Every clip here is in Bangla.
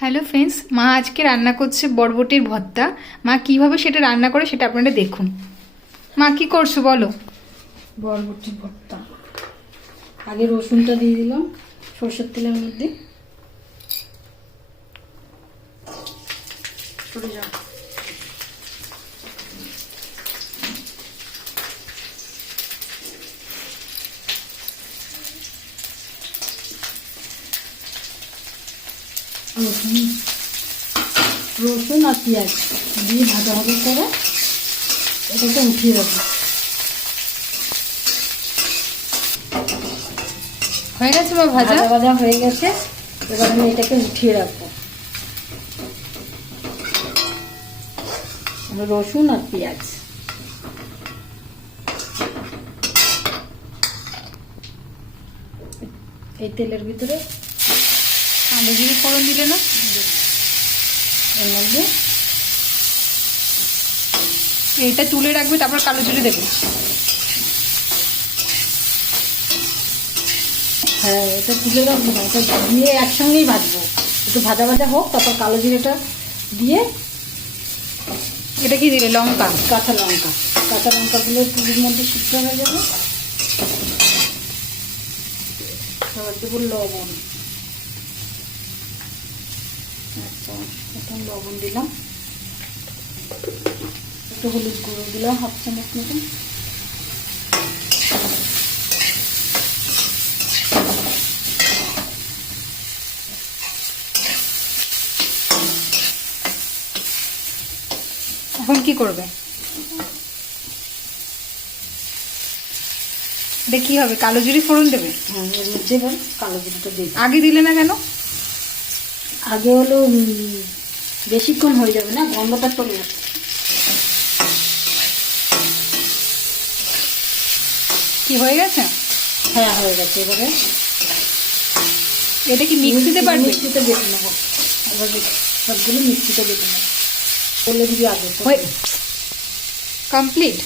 হ্যালো ফ্রেন্ডস, মা আজকে রান্না করছে বরবটির ভর্তা। মা কিভাবে সেটা রান্না করে সেটা আপনারা দেখুন। মা কি করছো বলো? বরবটির ভর্তা। আগে রসুনটা দিয়ে দিলাম সরষের তেলের মধ্যে। সরে যাও। রসুন আর পেঁয়াজ দিয়ে ভাজা ভাজা করে এটাকে উঠিয়ে রাখবো। হয়ে গেছে মা ভাজা? ভাজা ভাজা হয়ে গেছে, এবার আমি এটাকে উঠিয়ে রাখবো। রসুন আর পেঁয়াজ এই তেলের ভিতরে কালো জিরে ফোড়ন দিলে না? এর মধ্যে এটা তুলে রাখবে, তারপর কালো জিরে দেবে। হ্যাঁ, এটা তুলে রাখবো না, এটা দিয়ে একসঙ্গেই ভাজবো। একটু ভাজা ভাজা হোক, তারপর কালো জিরেটা দিয়ে এটা কি দিলে? লঙ্কা, কাঁচা লঙ্কাগুলো তুলির মধ্যে সিদ্ধ হয়ে যাবে। এবার দেবো লবণ, এখন লবণ দিলাম, একটু হলুদ গুঁড়ো দিলাম হাফ চামচ মতন। এখন কি করবে? এটা কি হবে? কালো জিরে ফোড়ন দেবে? হ্যাঁ, এর মধ্যে এবার কালো জিরেটা দিই। আগে দিলে না কেন? আগে হলো বেশিক্ষণ হয়ে যাবে না, গন্ধটা চলে যাবে। কি হয়ে গেছে? হ্যাঁ, হয়ে গেছে। এবারে এটা কি মিক্সিতে পারবে? মিক্সিতে বেটে নেবো। এবার সবগুলো মিক্সিতে বেটে নেবো, বলে দিবি আগে। কমপ্লিট?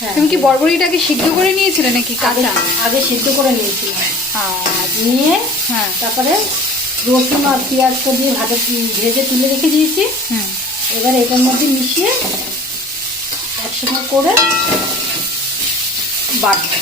হ্যাঁ, তুমি কি বরবটিটাকে সিদ্ধ করে নিয়েছিলে নাকি কাঁচা? আগে সিদ্ধ করে নিয়েছিলাম। আর নিয়ে হ্যাঁ, তারপরে রসুন আর পেঁয়াজটা দিয়ে ভেজে তুলে রেখে দিয়েছি। হুম, এবার এটার মধ্যে মিশিয়ে একসঙ্গে করে বাটবো।